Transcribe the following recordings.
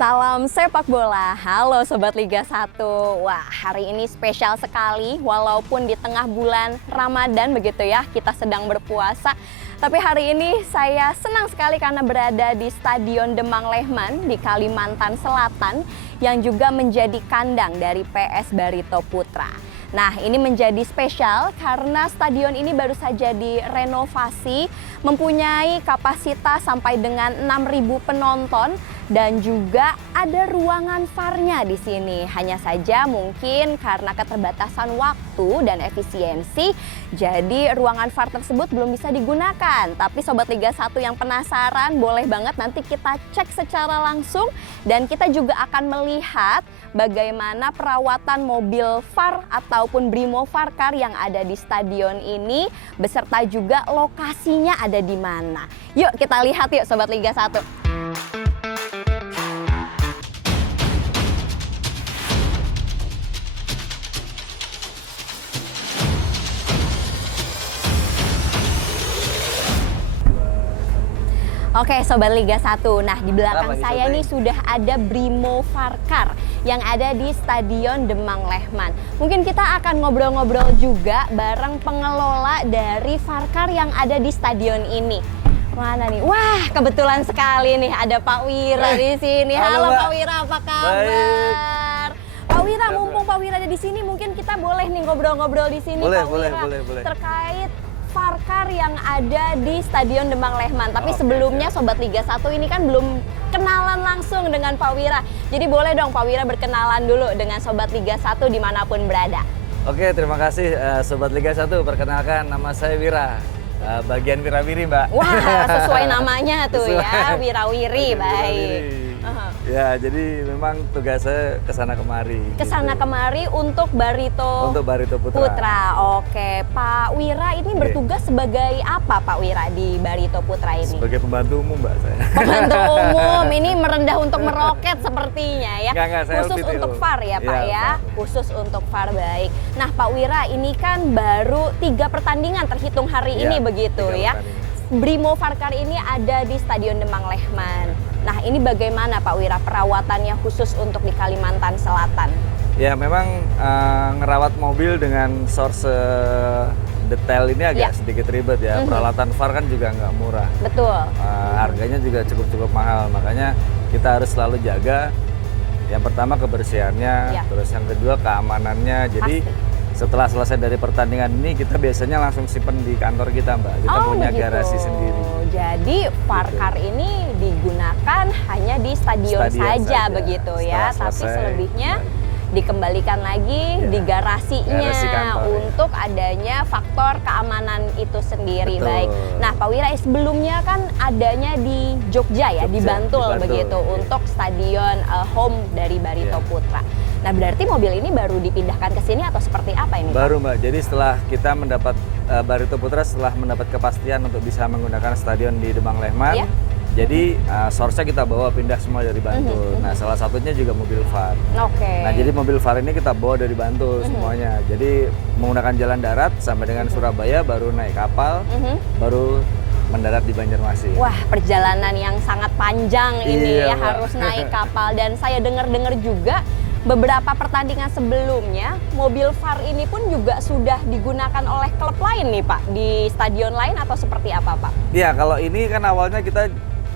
Salam sepak bola, halo Sobat Liga 1. Wah, hari ini spesial sekali walaupun di tengah bulan Ramadan begitu ya, kita sedang berpuasa. Tapi hari ini saya senang sekali karena berada di Stadion Demang Lehman di Kalimantan Selatan yang juga menjadi kandang dari PS Barito Putra. Nah, ini menjadi spesial karena stadion ini baru saja direnovasi, mempunyai kapasitas sampai dengan 6.000 penonton dan juga ada ruangan VAR-nya di sini. Hanya saja mungkin karena keterbatasan waktu dan efisiensi, jadi ruangan VAR tersebut belum bisa digunakan. Tapi Sobat Liga 1 yang penasaran, boleh banget nanti kita cek secara langsung dan kita juga akan melihat bagaimana perawatan mobil VAR ataupun Brimo VAR yang ada di stadion ini, beserta juga lokasinya ada di mana. Yuk kita lihat yuk Sobat Liga 1. Oke Sobat Liga 1, nah di belakang saya nih sudah ada Brimo VAR yang ada di Stadion Demang Lehman. Mungkin kita akan ngobrol-ngobrol juga bareng pengelola dari VAR yang ada di stadion ini. Mana nih? Wah, kebetulan sekali nih ada Pak Wira di sini. Halo Pak Wira, apa kabar? Baik. Pak Wira, mumpung Pak Wira ada di sini, mungkin kita boleh nih ngobrol-ngobrol di sini Pak Wira. Boleh. Terkait VAR yang ada di Stadion Demang Lehman. Tapi sebelumnya Sobat Liga 1 ini kan belum kenalan langsung dengan Pak Wira. Jadi boleh dong Pak Wira berkenalan dulu dengan Sobat Liga 1 dimanapun berada. Oke, terima kasih Sobat Liga 1. Perkenalkan, nama saya Wira. Bagian Wirawiri, Mbak. Wah, sesuai namanya tuh ya, Wirawiri. Baik. Ya, jadi memang tugas saya kesana kemari. Kesana gitu. Kemari untuk Barito Putra. Oke, Pak Wira ini bertugas sebagai apa Pak Wira di Barito Putra ini? Sebagai pembantu umum Mbak saya. Pembantu umum, ini merendah untuk meroket sepertinya ya. Saya khusus untuk VAR ya Pak ya. Khusus untuk VAR, baik. Nah Pak Wira ini kan baru 3 pertandingan terhitung hari ini begitu ya. Brimo VAR ini ada di Stadion Demang Lehman. Nah ini bagaimana Pak Wira perawatannya khusus untuk di Kalimantan Selatan? Ya memang ngerawat mobil dengan source detail ini agak sedikit ribet ya. Peralatan VAR kan juga nggak murah. Betul. Harganya juga cukup mahal, makanya kita harus selalu jaga. Yang pertama kebersihannya, terus yang kedua keamanannya. Jadi setelah selesai dari pertandingan ini kita biasanya langsung simpen di kantor kita Mbak. Kita punya garasi sendiri. Jadi VAR ini digunakan hanya di stadion saja begitu ya. Tapi selebihnya dikembalikan lagi di garasinya untuk adanya faktor keamanan itu sendiri. Baik. Nah Pak Wira sebelumnya kan adanya di Jogja ya, di Bantul begitu untuk stadion home dari Barito Putra. Nah berarti mobil ini baru dipindahkan ke sini atau seperti apa ini? Baru Mbak, jadi setelah kita mendapat Barito Putra setelah mendapat kepastian untuk bisa menggunakan stadion di Demang Lehman, jadi source-nya kita bawa pindah semua dari Bantul. Nah salah satunya juga mobil VAR. Nah jadi mobil VAR ini kita bawa dari Bantul semuanya. Jadi menggunakan jalan darat sampai dengan Surabaya, baru naik kapal, baru mendarat di Banjarmasin. Wah, perjalanan yang sangat panjang ini ya, harus naik kapal. Dan saya dengar-dengar juga beberapa pertandingan sebelumnya mobil VAR ini pun juga sudah digunakan oleh klub lain nih Pak, di stadion lain atau seperti apa Pak? Iya, kalau ini kan awalnya kita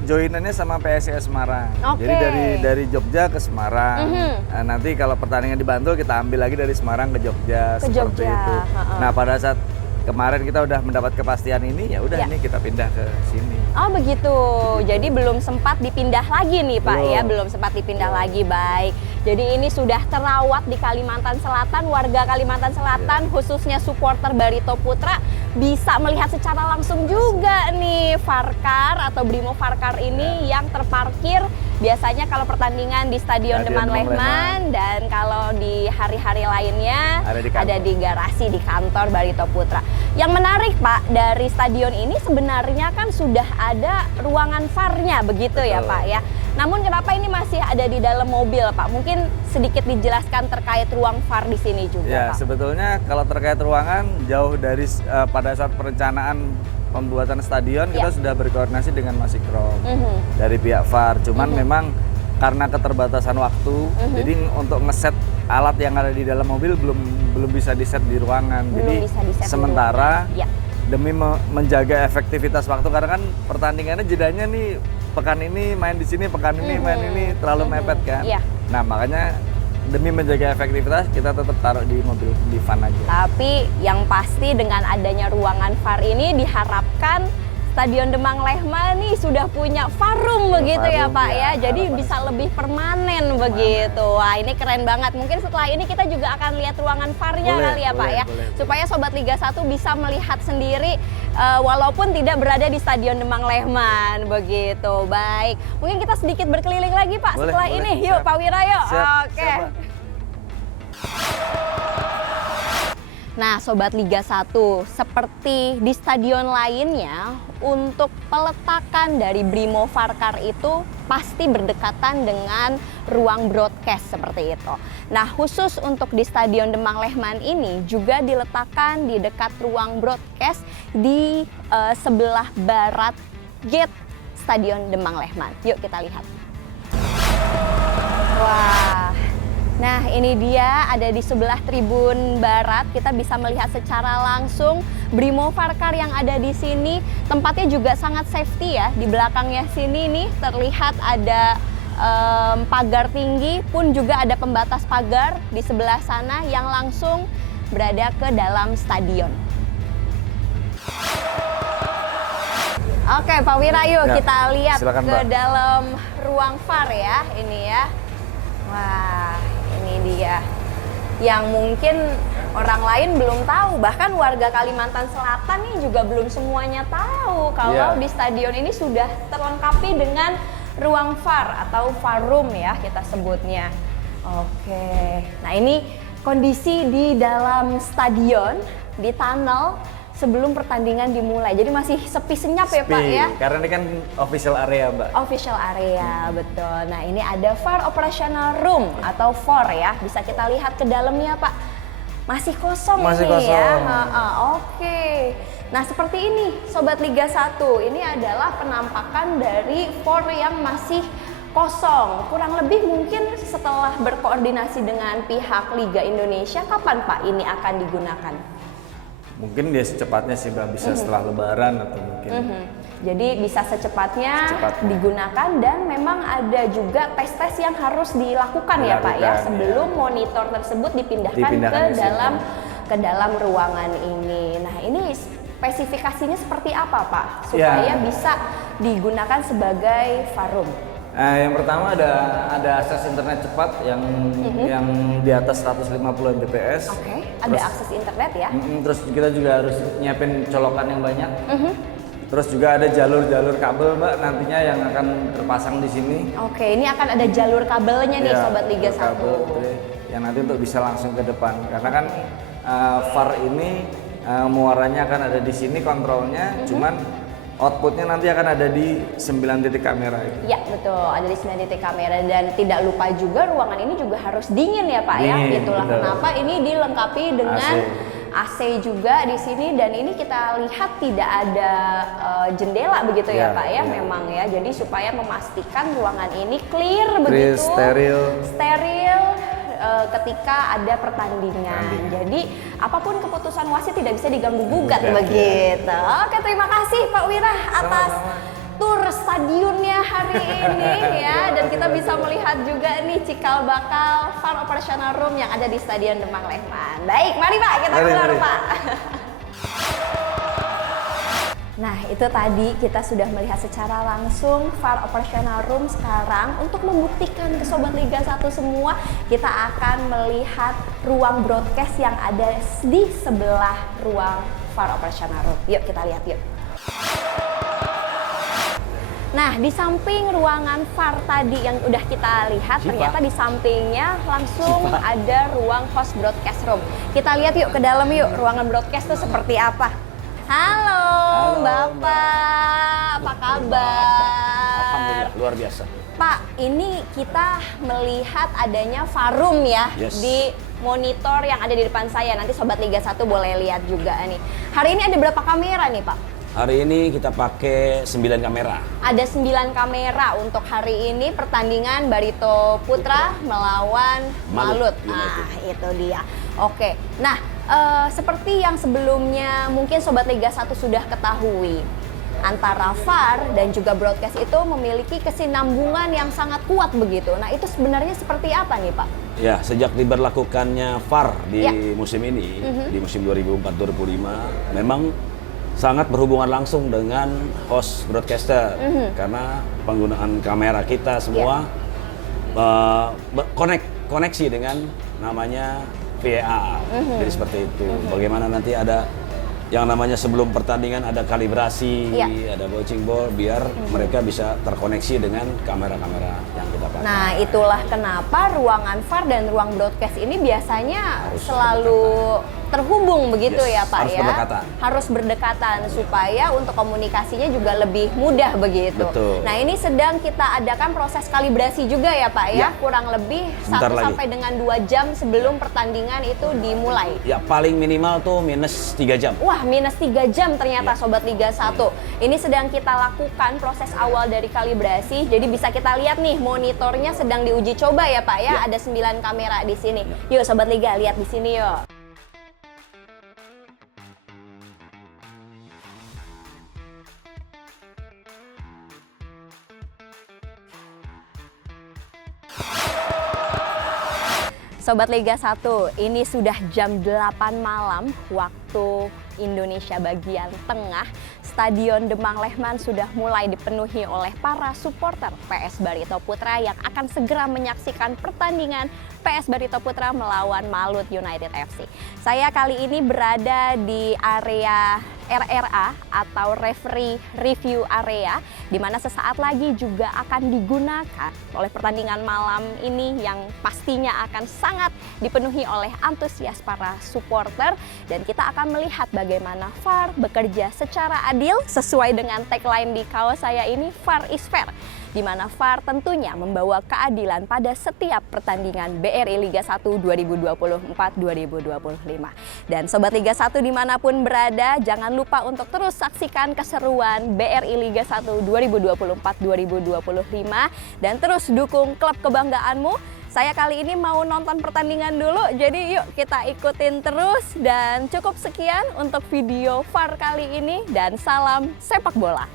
joinannya sama PSIS Semarang. Jadi dari Jogja ke Semarang. Nah, nanti kalau pertandingan di Bantul kita ambil lagi dari Semarang ke Jogja, seperti itu. Nah, pada saat kemarin kita udah mendapat kepastian ini, ya udah ini kita pindah ke sini. Oh begitu. Jadi belum sempat dipindah lagi nih Pak ya, belum sempat dipindah lagi. Baik. Jadi ini sudah terawat di Kalimantan Selatan, warga Kalimantan Selatan khususnya supporter Barito Putra bisa melihat secara langsung juga nih VAR atau Brimo VAR ini yang terparkir biasanya kalau pertandingan di Stadion Demang Lehman dan kalau di hari-hari lainnya ada di garasi di kantor Barito Putra. Yang menarik Pak, dari stadion ini sebenarnya kan sudah ada ruangan VAR-nya begitu ya Pak ya. Namun kenapa ini masih ada di dalam mobil Pak? Mungkin sedikit dijelaskan terkait ruang VAR di sini juga ya, Pak. Sebetulnya kalau terkait ruangan jauh dari pada saat perencanaan pembuatan stadion kita sudah berkoordinasi dengan Mas Ikrom dari pihak VAR. Cuman memang karena keterbatasan waktu, jadi untuk ngeset alat yang ada di dalam mobil belum bisa diset di ruangan. Jadi bisa diset sementara ya. demi menjaga efektivitas waktu, karena kan pertandingannya jedanya nih pekan ini main di sini, pekan ini main ini terlalu mepet kan. Ya. Nah makanya demi menjaga efektivitas kita tetap taruh di mobil di van aja. Tapi yang pasti dengan adanya ruangan VAR ini diharapkan Stadion Demang Lehman nih sudah punya VAR room begitu ya Pak ya. Jadi bisa lebih permanen begitu. Wah, ini keren banget. Mungkin setelah ini kita juga akan lihat ruangan VAR-nya kali ya Pak ya. Supaya Sobat Liga 1 bisa melihat sendiri walaupun tidak berada di Stadion Demang Lehman begitu. Baik. Mungkin kita sedikit berkeliling lagi Pak setelah ini. Yuk Pak Wira yuk. Oke. Nah Sobat Liga 1, seperti di stadion lainnya, untuk peletakan dari Brimo Varkar itu pasti berdekatan dengan ruang broadcast seperti itu. Nah khusus untuk di Stadion Demang Lehman ini juga diletakkan di dekat ruang broadcast di sebelah barat gate Stadion Demang Lehman. Yuk kita lihat. Wah. Nah ini dia ada di sebelah tribun barat, kita bisa melihat secara langsung Brimo Varkar yang ada di sini. Tempatnya juga sangat safety ya, di belakangnya sini nih terlihat ada pagar tinggi, pun juga ada pembatas pagar di sebelah sana yang langsung berada ke dalam stadion. Oke Pak Wira yuk ya, kita lihat ke dalam ruang VAR ya, ini ya. Wah, ini dia yang mungkin orang lain belum tahu, bahkan warga Kalimantan Selatan nih juga belum semuanya tahu kalau di stadion ini sudah terlengkapi dengan ruang VAR atau VAR room ya kita sebutnya. Oke, nah ini kondisi di dalam stadion, di tunnel sebelum pertandingan dimulai. Jadi masih sepi senyap ya Pak ya? Karena ini kan official area Mbak. Official area, betul. Nah ini ada VAR Operational Room atau VAR ya. Bisa kita lihat ke dalamnya Pak. Masih kosong ya. Oke. Nah seperti ini Sobat Liga 1. Ini adalah penampakan dari VAR yang masih kosong. Kurang lebih mungkin setelah berkoordinasi dengan pihak Liga Indonesia, kapan Pak ini akan digunakan? Mungkin dia secepatnya sih Mbak, bisa setelah Lebaran atau mungkin. Jadi bisa secepatnya digunakan, dan memang ada juga tes-tes yang harus dilakukan ya Pak ya sebelum monitor tersebut dipindahkan ke dalam ruangan ini. Nah ini spesifikasinya seperti apa Pak supaya bisa digunakan sebagai VAR room? Yang pertama ada akses internet cepat yang di atas 150 Mbps. Oke, ada akses internet ya. Terus kita juga harus nyiapin colokan yang banyak. Terus juga ada jalur-jalur kabel Mbak nantinya yang akan terpasang di sini. Oke, ini akan ada jalur kabelnya nih Sobat Liga 1. Kabel, yang nanti untuk bisa langsung ke depan. Karena kan VAR ini muaranya akan ada di sini kontrolnya, cuman outputnya nanti akan ada di 9 titik kamera itu. Ya betul, ada di 9 titik kamera, dan tidak lupa juga ruangan ini juga harus dingin ya Pak ya. Itulah kenapa ini dilengkapi dengan AC juga di sini, dan ini kita lihat tidak ada jendela begitu ya Pak ya, memang ya. Jadi supaya memastikan ruangan ini clear begitu, steril ketika ada pertandingan. Jadi apapun keputusan wasit tidak bisa diganggu gugat begitu. Oke, terima kasih Pak Wira atas tur stadionnya hari ini ya, dan kita bisa melihat juga nih cikal bakal VAR Operational Room yang ada di Stadion Demang Lehman. Baik, mari Pak kita keluar Pak. Nah itu tadi kita sudah melihat secara langsung VAR Operational Room. Sekarang untuk membuktikan ke Sobat Liga 1 semua, kita akan melihat ruang broadcast yang ada di sebelah ruang VAR Operational Room. Yuk kita lihat yuk. Nah di samping ruangan VAR tadi yang udah kita lihat, ternyata di sampingnya langsung ada ruang host broadcast room. Kita lihat yuk ke dalam yuk, ruangan broadcast itu seperti apa. Halo Bapak, apa kabar? Alhamdulillah, luar biasa. Pak, ini kita melihat adanya VAR room ya di monitor yang ada di depan saya. Nanti Sobat Liga 1 boleh lihat juga nih. Hari ini ada berapa kamera nih Pak? Hari ini kita pakai 9 kamera. Ada 9 kamera untuk hari ini pertandingan Barito Putra melawan Malut. Nah, itu dia. Oke. Nah, seperti yang sebelumnya mungkin Sobat Liga 1 sudah ketahui, antara VAR dan juga broadcast itu memiliki kesinambungan yang sangat kuat begitu. Nah, itu sebenarnya seperti apa nih, Pak? Ya, sejak diberlakukannya VAR di musim ini, di musim 2004-2005, memang sangat berhubungan langsung dengan host broadcaster karena penggunaan kamera kita semua koneksi dengan namanya VAR. Jadi seperti itu. Bagaimana nanti ada yang namanya sebelum pertandingan ada kalibrasi, ada watching board biar mereka bisa terkoneksi dengan kamera-kamera yang kita pakai. Nah, itulah kenapa ruangan VAR dan ruang broadcast ini biasanya selalu terhubung begitu ya Pak harus ya. Berdekatan. Harus berdekatan supaya untuk komunikasinya juga lebih mudah begitu. Betul. Nah, ini sedang kita adakan proses kalibrasi juga ya Pak ya, kurang lebih 1 sampai dengan 2 jam sebelum pertandingan itu dimulai. Ya, paling minimal tuh minus 3 jam. Wah, minus 3 jam ternyata Sobat Liga 1. Ini sedang kita lakukan proses awal dari kalibrasi. Jadi bisa kita lihat nih monitornya sedang diuji coba ya Pak ya. Ada 9 kamera di sini. Yuk Sobat Liga lihat di sini yuk. Sobat Liga 1, ini sudah jam 8 malam waktu Indonesia bagian tengah. Stadion Demang Lehman sudah mulai dipenuhi oleh para supporter PS Barito Putra yang akan segera menyaksikan pertandingan PS Barito Putra melawan Malut United FC. Saya kali ini berada di area RRA atau referee review area, di mana sesaat lagi juga akan digunakan oleh pertandingan malam ini yang pastinya akan sangat dipenuhi oleh antusias para supporter, dan kita akan melihat bagaimana VAR bekerja secara adil sesuai dengan tagline di kaos saya ini, VAR is fair, di mana VAR tentunya membawa keadilan pada setiap pertandingan BRI Liga 1 2024-2025. Dan Sobat Liga 1 dimanapun berada, jangan lupa untuk terus saksikan keseruan BRI Liga 1 2024-2025 dan terus dukung klub kebanggaanmu. Saya kali ini mau nonton pertandingan dulu, jadi yuk kita ikutin terus. Dan cukup sekian untuk video VAR kali ini, dan salam sepak bola.